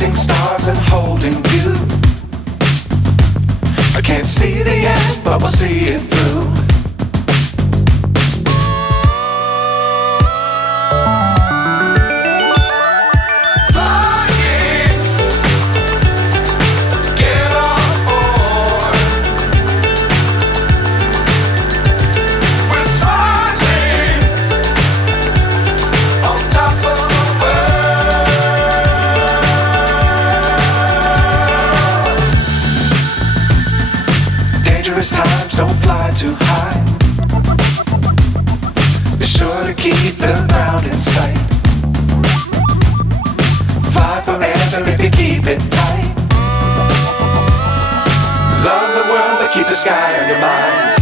chasing stars and holding you. I can't see the end, but we'll see it through. Times don't fly too high. Be sure to keep the ground in sight. Fly forever if you keep it tight. Love the world but keep the sky on your mind.